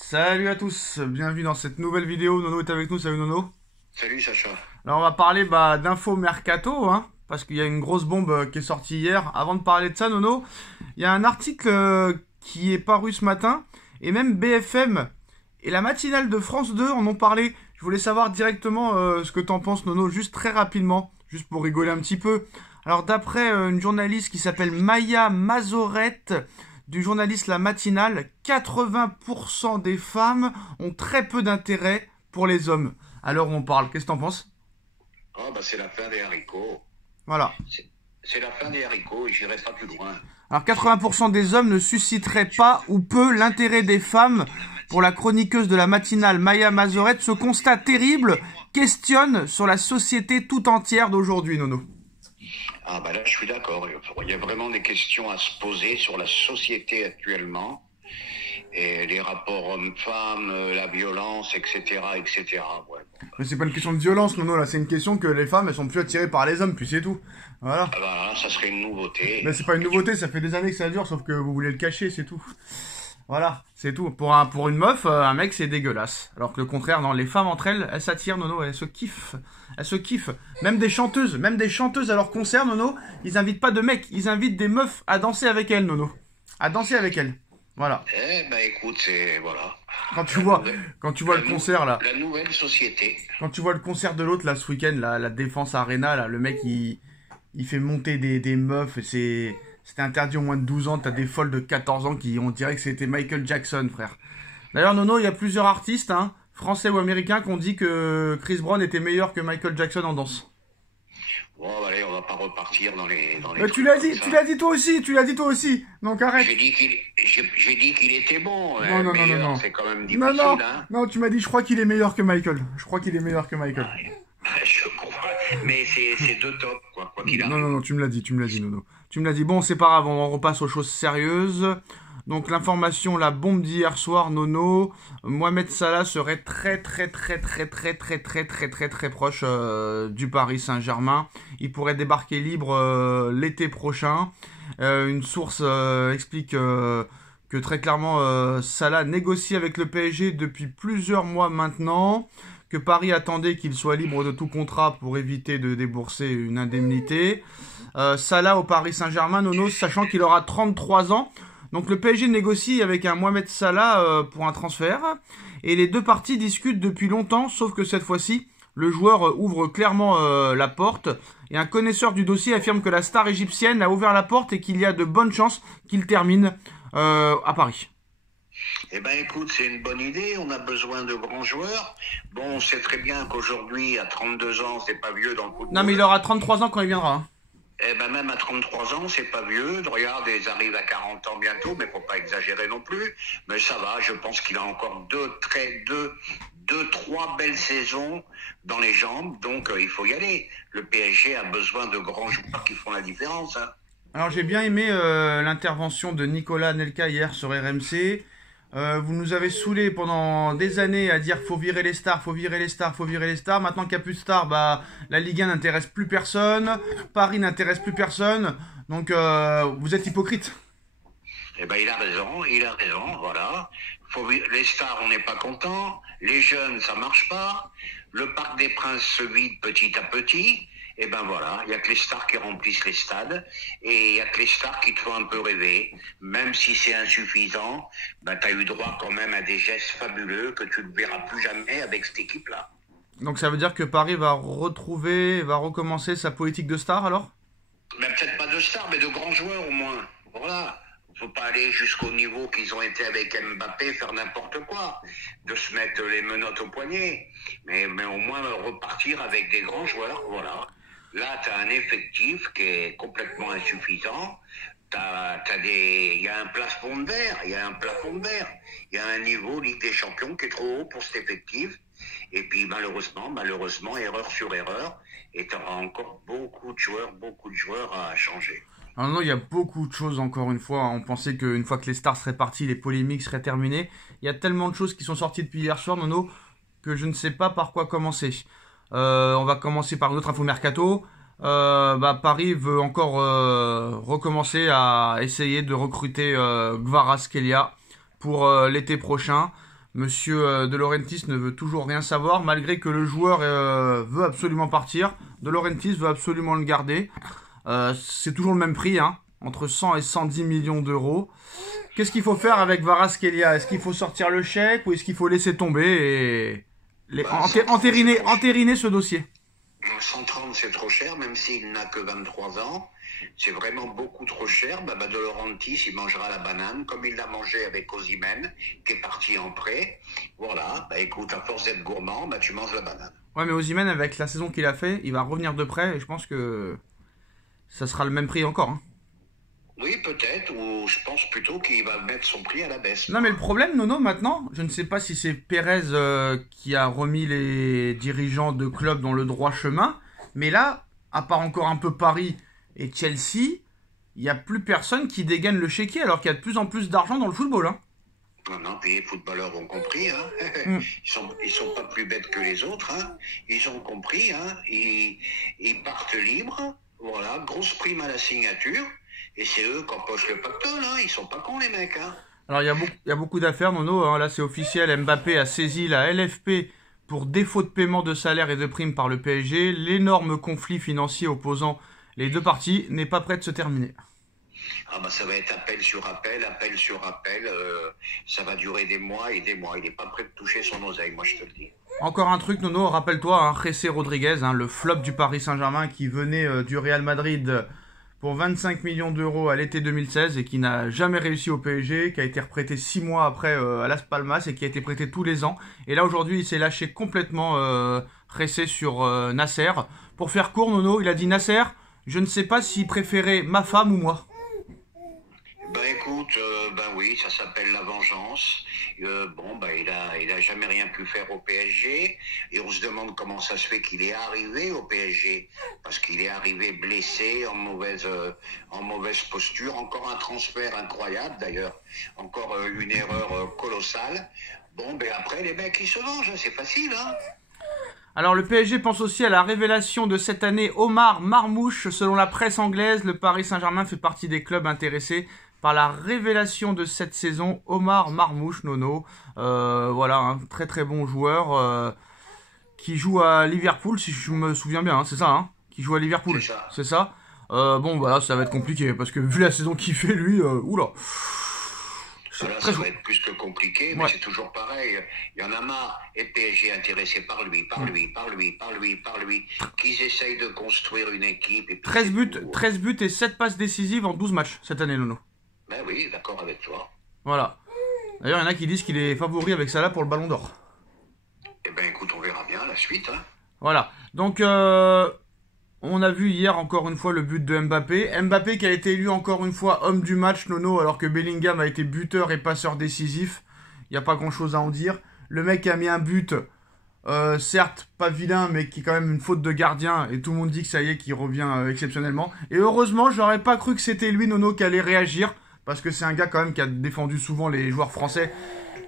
Salut à tous, bienvenue dans cette nouvelle vidéo. Nono est avec nous, salut Nono. Salut Sacha. Alors on va parler d'info mercato, hein, parce qu'il y a une grosse bombe qui est sortie hier. Avant de parler de ça, Nono, il y a un article qui est paru ce matin, et même BFM et la matinale de France 2 en ont parlé. Je voulais savoir directement ce que t'en penses, Nono, juste très rapidement, juste pour rigoler un petit peu. Alors d'après une journaliste qui s'appelle Maya Mazorette, du journaliste La Matinale, 80% des femmes ont très peu d'intérêt pour les hommes. Alors on parle, qu'est-ce que t'en penses? Ah bah c'est la fin des haricots. Voilà. C'est la fin des haricots et j'irai pas plus loin. Alors 80% des hommes ne susciteraient pas ou peu l'intérêt des femmes. Pour la chroniqueuse de La Matinale, Maya Mazorette, ce constat terrible questionne sur la société tout entière d'aujourd'hui, Nono. Ah bah là je suis d'accord. Il y a vraiment des questions à se poser sur la société actuellement. Et les rapports hommes-femmes, la violence, etc. etc. Ouais. Mais c'est pas une question de violence, Nono, là, c'est une question que les femmes, elles sont plus attirées par les hommes, puis c'est tout. Voilà. Ah bah là, ça serait une nouveauté. Mais c'est pas une nouveauté, ça fait des années que ça dure, sauf que vous voulez le cacher, c'est tout. Voilà, c'est tout. Pour une meuf, un mec, c'est dégueulasse. Alors que le contraire, non, les femmes entre elles, elles s'attirent, Nono, elles se kiffent. Elles se kiffent. Même des chanteuses à leur concert, Nono, ils invitent pas de mecs, ils invitent des meufs à danser avec elles, Nono. À danser avec elles. Voilà. Eh ben écoute, c'est... voilà. Quand tu vois le concert, là. La nouvelle société. Quand tu vois le concert de l'autre, là, ce week-end, là, la Défense Arena, là, le mec, il fait monter des meufs, et c'était interdit au moins de 12 ans, t'as des folles de 14 ans qui, on dirait que c'était Michael Jackson, frère. D'ailleurs, Nono, il y a plusieurs artistes, hein, français ou américains, qui ont dit que Chris Brown était meilleur que Michael Jackson en danse. Bon, allez, on va pas repartir dans les Mais tu l'as dit toi aussi, donc arrête. J'ai dit qu'il était bon. Non. C'est quand même difficile, Non, hein. non, tu m'as dit, je crois qu'il est meilleur que Michael. Je crois qu'il est meilleur que Michael. Je crois, mais c'est deux tops, quoi qu'il arrive. Non, tu me l'as dit, Nono. Tu me l'as dit. Bon, c'est pas grave, on repasse aux choses sérieuses. Donc l'information, la bombe d'hier soir, Nono, Mohamed Salah serait très proche du Paris Saint-Germain. Il pourrait débarquer libre l'été prochain. Une source explique que très clairement Salah négocie avec le PSG depuis plusieurs mois maintenant, que Paris attendait qu'il soit libre de tout contrat pour éviter de débourser une indemnité. Salah au Paris Saint-Germain, Nono, sachant qu'il aura 33 ans. Donc le PSG négocie avec un Mohamed Salah pour un transfert. Et les deux parties discutent depuis longtemps, sauf que cette fois-ci, le joueur ouvre clairement la porte. Et un connaisseur du dossier affirme que la star égyptienne a ouvert la porte et qu'il y a de bonnes chances qu'il termine à Paris. Eh ben écoute, c'est une bonne idée, on a besoin de grands joueurs. Bon, on sait très bien qu'aujourd'hui, à 32 ans, c'est pas vieux dans le football. Non mais il aura 33 ans quand il viendra. Hein. Eh ben même à 33 ans, c'est pas vieux. Regarde, ils arrivent à 40 ans bientôt, mais faut pas exagérer non plus. Mais ça va, je pense qu'il a encore trois belles saisons dans les jambes, donc il faut y aller. Le PSG a besoin de grands joueurs qui font la différence. Hein. Alors j'ai bien aimé l'intervention de Nicolas Anelka hier sur RMC. Vous nous avez saoulé pendant des années à dire faut virer les stars. Maintenant qu'il n'y a plus de stars, la Ligue 1 n'intéresse plus personne, Paris n'intéresse plus personne, donc vous êtes hypocrite. Eh ben il a raison, voilà. Les stars, on n'est pas content, les jeunes, ça marche pas, le Parc des Princes se vide petit à petit. Et ben voilà, il y a que les stars qui remplissent les stades et il y a que les stars qui te font un peu rêver. Même si c'est insuffisant, tu as eu droit quand même à des gestes fabuleux que tu ne verras plus jamais avec cette équipe-là. Donc ça veut dire que Paris va recommencer sa politique de stars alors? Mais peut-être pas de stars, mais de grands joueurs au moins. Voilà. Faut pas aller jusqu'au niveau qu'ils ont été avec Mbappé, faire n'importe quoi, de se mettre les menottes au poignet. Mais au moins repartir avec des grands joueurs, voilà. Là, tu as un effectif qui est complètement insuffisant. Il y a un plafond de verre. Il y a un niveau Ligue des Champions qui est trop haut pour cet effectif. Et puis, malheureusement, erreur sur erreur. Et tu auras encore beaucoup de joueurs à changer. Alors non, il y a beaucoup de choses encore une fois. On pensait qu'une fois que les stars seraient parties, les polémiques seraient terminées. Il y a tellement de choses qui sont sorties depuis hier soir, Nono, que je ne sais pas par quoi commencer. On va commencer par une autre info mercato. Paris veut encore recommencer à essayer de recruter Kvaratskhelia pour l'été prochain. Monsieur De Laurentiis ne veut toujours rien savoir, malgré que le joueur veut absolument partir. De Laurentiis veut absolument le garder. C'est toujours le même prix, hein, entre 100 et 110 millions d'euros. Qu'est-ce qu'il faut faire avec Kvaratskhelia? Est-ce qu'il faut sortir le chèque ou est-ce qu'il faut laisser tomber et entériner ce dossier? 130, c'est trop cher, même s'il n'a que 23 ans. C'est vraiment beaucoup trop cher. De Laurentiis, il mangera la banane, comme il l'a mangé avec Osimhen, qui est parti en prêt. Voilà, écoute, à force d'être gourmand, tu manges la banane. Ouais, mais Osimhen, avec la saison qu'il a fait, il va revenir de prêt et je pense que ça sera le même prix encore. Hein. Oui, peut-être, ou je pense plutôt qu'il va mettre son prix à la baisse. Non, mais le problème, Nono, maintenant, je ne sais pas si c'est Pérez qui a remis les dirigeants de clubs dans le droit chemin, mais là, à part encore un peu Paris et Chelsea, il n'y a plus personne qui dégaine le chéquier, alors qu'il y a de plus en plus d'argent dans le football. Hein. Non, puis les footballeurs ont compris. Hein. Ils sont pas plus bêtes que les autres. Hein. Ils ont compris. Hein. Ils partent libres. Voilà, grosse prime à la signature. Et c'est eux qui empochent le pactole, hein. Ils sont pas cons les mecs, hein. Alors il y a beaucoup d'affaires, Nono, hein. Là c'est officiel, Mbappé a saisi la LFP pour défaut de paiement de salaire et de primes par le PSG. L'énorme conflit financier opposant les deux parties n'est pas prêt de se terminer. Ça va être appel sur appel, ça va durer des mois et des mois. Il n'est pas prêt de toucher son oseille, moi je te le dis. Encore un truc, Nono, rappelle-toi, hein, José Rodriguez, hein, le flop du Paris Saint-Germain qui venait du Real Madrid pour 25 millions d'euros à l'été 2016 et qui n'a jamais réussi au PSG, qui a été reprêté 6 mois après à Las Palmas et qui a été prêté tous les ans. Et là aujourd'hui il s'est lâché complètement José sur Nasser. Pour faire court, Nono, il a dit: Nasser, je ne sais pas s'il préférait ma femme ou moi. Écoute, oui, ça s'appelle la vengeance. Il a jamais rien pu faire au PSG et on se demande comment ça se fait qu'il est arrivé au PSG parce qu'il est arrivé blessé, en mauvaise posture. Encore un transfert incroyable d'ailleurs, encore une erreur colossale. Après les mecs ils se vengent, c'est facile, hein. Alors le PSG pense aussi à la révélation de cette année, Omar Marmouche. Selon la presse anglaise, le Paris Saint-Germain fait partie des clubs intéressés par la révélation de cette saison, Omar Marmouche, Nono. Voilà, un très très bon joueur qui joue à Liverpool, si je me souviens bien, hein, c'est ça, hein, qui joue à Liverpool, c'est ça. Voilà, ça va être compliqué, parce que vu la saison qu'il fait, lui, oula. Ça va être plus que compliqué, mais c'est toujours pareil. Il y en a marre, et le PSG intéressé par lui, qu'ils essayent de construire une équipe. Et 13 buts et 7 passes décisives en 12 matchs cette année, Nono. Oui, d'accord avec toi. Voilà. D'ailleurs, il y en a qui disent qu'il est favori avec Salah pour le Ballon d'Or. Écoute, on verra bien la suite. Hein. Voilà. Donc, on a vu hier encore une fois le but de Mbappé. Mbappé qui a été élu encore une fois homme du match, Nono, alors que Bellingham a été buteur et passeur décisif. Il n'y a pas grand chose à en dire. Le mec a mis un but, certes pas vilain, mais qui est quand même une faute de gardien. Et tout le monde dit que ça y est, qu'il revient exceptionnellement. Et heureusement, j'aurais pas cru que c'était lui, Nono, qui allait réagir. Parce que c'est un gars quand même qui a défendu souvent les joueurs français.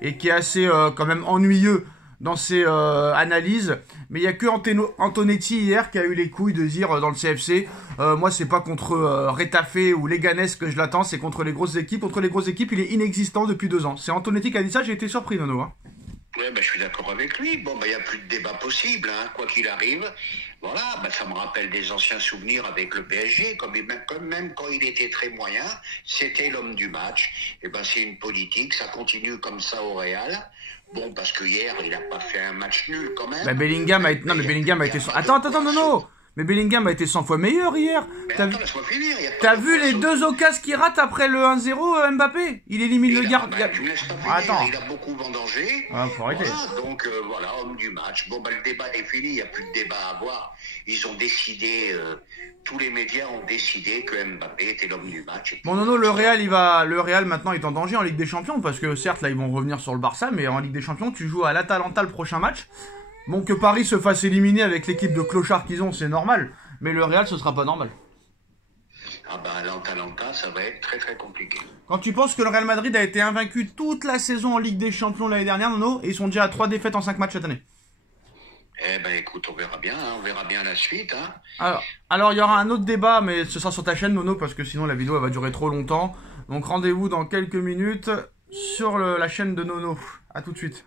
Et qui est assez quand même ennuyeux dans ses analyses, mais il n'y a que Antonetti hier qui a eu les couilles de dire dans le CFC, moi c'est pas contre Retafe ou Leganés que je l'attends, c'est contre les grosses équipes. Contre les grosses équipes, il est inexistant depuis 2 ans. C'est Antonetti qui a dit ça, j'ai été surpris, Nono. Hein. Je suis d'accord avec lui. Il n'y a plus de débat possible, hein. Quoi qu'il arrive. Voilà, ça me rappelle des anciens souvenirs avec le PSG, même quand il était très moyen, c'était l'homme du match. C'est une politique, ça continue comme ça au Real. Parce que hier, il n'a pas fait un match nul quand même. Bellingham a été... Non, mais Bellingham a été... Attends, non. Mais Bellingham a été 100 fois meilleur hier. Laisse-moi finir. T'as vu les 2 occasions qu'il rate après le 1-0, Mbappé? Il élimine le gardien. Tu me laisses pas finir. Attends. Il a beaucoup vendangé. Faut arrêter. Voilà, homme du match. Le débat est fini, il n'y a plus de débat à avoir. Ils ont décidé, tous les médias ont décidé que Mbappé était l'homme du match. Bon, Nono, le Real maintenant est en danger en Ligue des Champions, parce que certes, là, ils vont revenir sur le Barça, mais en Ligue des Champions, tu joues à l'Atalanta le prochain match. Bon, que Paris se fasse éliminer avec l'équipe de clochards qu'ils ont, c'est normal. Mais le Real, ce sera pas normal. L'Atalanta, ça va être très très compliqué. Quand tu penses que le Real Madrid a été invaincu toute la saison en Ligue des Champions l'année dernière, Nono, et ils sont déjà à 3 défaites en 5 matchs cette année. Écoute, on verra bien, hein, on verra bien la suite. Hein. Alors, il y aura un autre débat, mais ce sera sur ta chaîne, Nono, parce que sinon la vidéo elle va durer trop longtemps. Donc rendez-vous dans quelques minutes sur la chaîne de Nono. A tout de suite.